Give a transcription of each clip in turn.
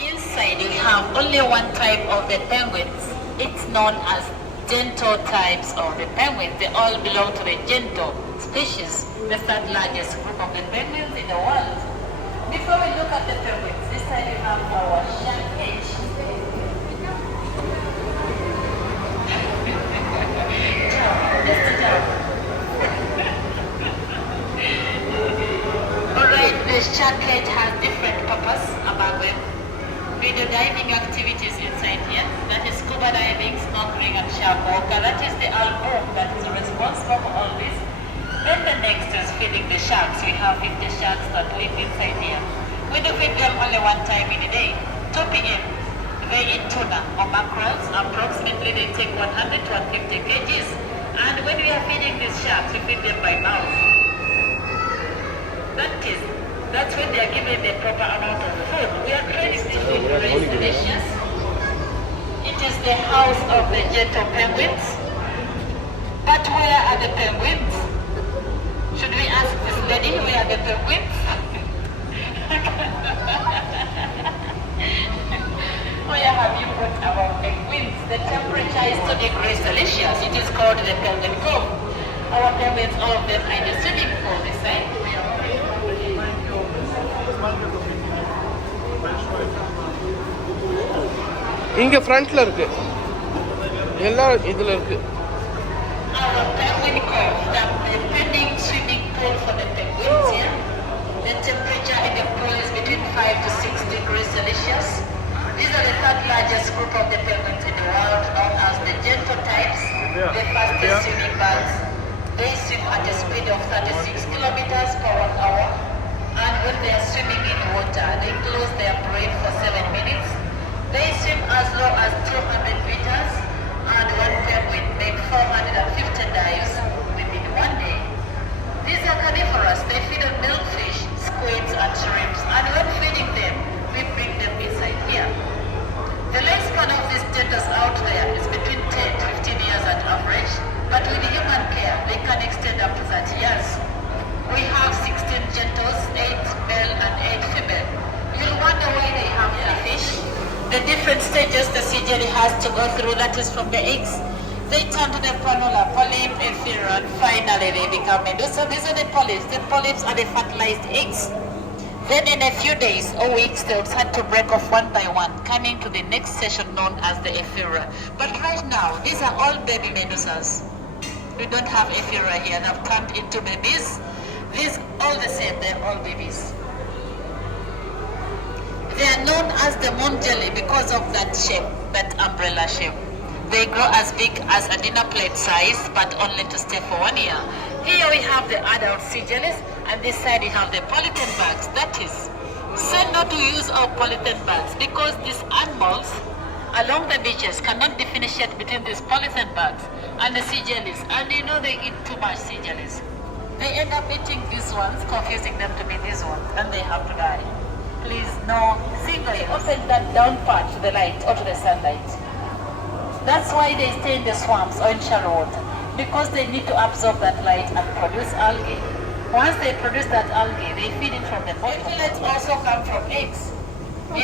Inside we have only one type of the penguins. It's known as gentle types of the penguins. They all belong to the gentle species, the third largest group of the penguins in the world. Before we look at the penguins, this side we have our shark cage. Alright, the shark cage has different purpose among them. Video diving activities inside here, that is scuba diving, snorkeling and shark walker, that is the album that is responsible for all this. Then the next is feeding the sharks. We have 50 sharks that live inside here. We do feed them only one time in a day, 2 p.m. They eat tuna or mackerels, approximately they take 100 to 150 kgs. And when we are feeding these sharks, we feed them by mouth. That's when they are given the proper amount of food. We are trying to feed very delicious. It is the house of the gentle penguins. But where are the penguins? Should we ask this lady where are the penguins? Where have you put our penguins? The temperature is 2 degrees Celsius. It is called the penguin cove. Our penguins, all of them are in the swimming pool this side. இங்க ஃப்ரண்ட்ல இருக்கு எல்லா இதுல இருக்கு Our penguin cove, the pending swimming pool for the penguins here. The temperature in the pool is between 5 to 6 degrees Celsius. These are the third largest group of the penguins in the world, known as the gentle types, the fastest swimming birds. They swim at a speed of 36 kilometers per 1 hour. And when they are swimming in water, they close their brain for 7 minutes. They swim as low as 200 meters, and one penguin makes 450 dives within 1 day. These are carnivorous. They feed on milkfish, squids, and shrimps. And when feeding them, we bring them inside here. The lifespan of these gentles out there is between 10 to 15 years at average, but with human care, they can extend up to 30 years. We have 16 gentles, 8 male and 8 female. You'll wonder why they have the fish. The different stages the sea jelly has to go through, that is from the eggs. They turn to the planula, polyp, ephyra, and finally they become medusa. These are the polyps. The polyps are the fertilized eggs. Then in a few days or weeks, they will start to break off one by one, coming to the next session known as the ephyra. But right now, these are all baby medusas. We don't have ephyra here. They've turned into babies. These all the same, they're all babies. They are known as the moon jelly because of that shape, that umbrella shape. They grow as big as a dinner plate size, but only to stay for 1 year. Here we have the adult sea jellies, and this side we have the polythene bags. That is, say no to use of polythene bags because these animals along the beaches cannot differentiate between these polythene bags and the sea jellies, and you know they eat too much sea jellies. They end up eating these ones, confusing them to be these ones, and they have to die. Please, no singly open that down part to the light or to the sunlight. That's why they stay in the swamps or in shallow water, because they need to absorb that light and produce algae. Once they produce that algae, they feed it from the bottom. Epaulets also come from eggs.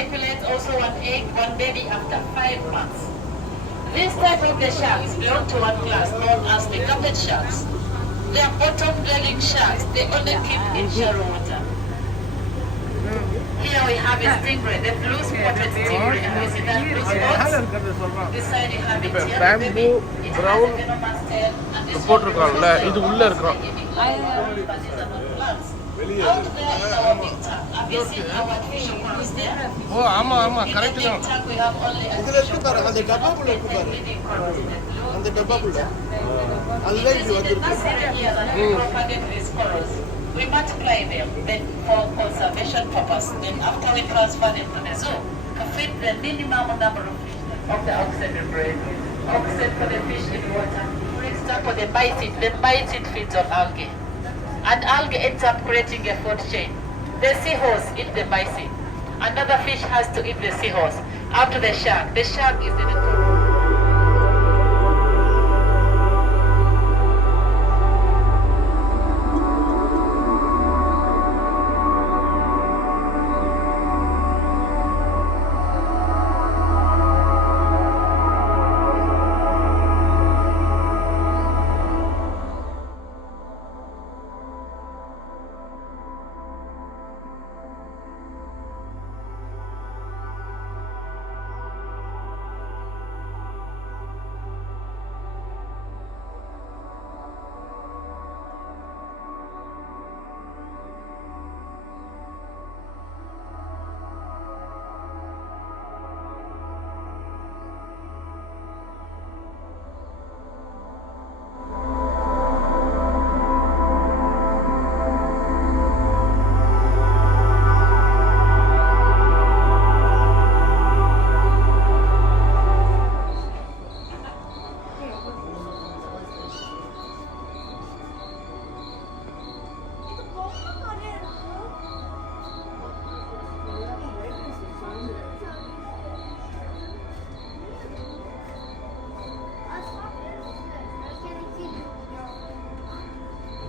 Epaulets also one egg, one baby after 5 months. This type of the sharks belong to one class known as the carpet sharks. They are bottom-dwelling sharks. They only keep in shallow water. Here we have a stingray, the blue spotted stingray. And you see that blue spot? This side you have it here. Bamboo, brown, venomous tail, and this போட்டிருக்காங்கல்ல இது உள்ள இருக்கும் out there is our big tank. Have you seen our fish ponds there? ஓ ஆமா ஆமா correct In the தான் big tank we have only a இதுல இருக்கு பாரு அந்த டப்பாக்குள்ள இருக்கு பாரு அந்த டப்பாக்குள்ள அதுல It is இது in the வந்து nursery here that we propagate these corals. We multiply them then for conservation purpose. Then after we transfer them to the zoo to feed the minimum number of fish of the oxygen bread. Oxygen for the fish in water. For example, the bite feeds on algae. And algae ends up creating a food chain. The seahorse eats the mycete. Another fish has to eat the seahorse. After the shark. The shark is in the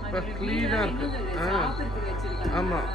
இப்போ க்ளீனாக இருக்கு. ஆ ஆமாம்.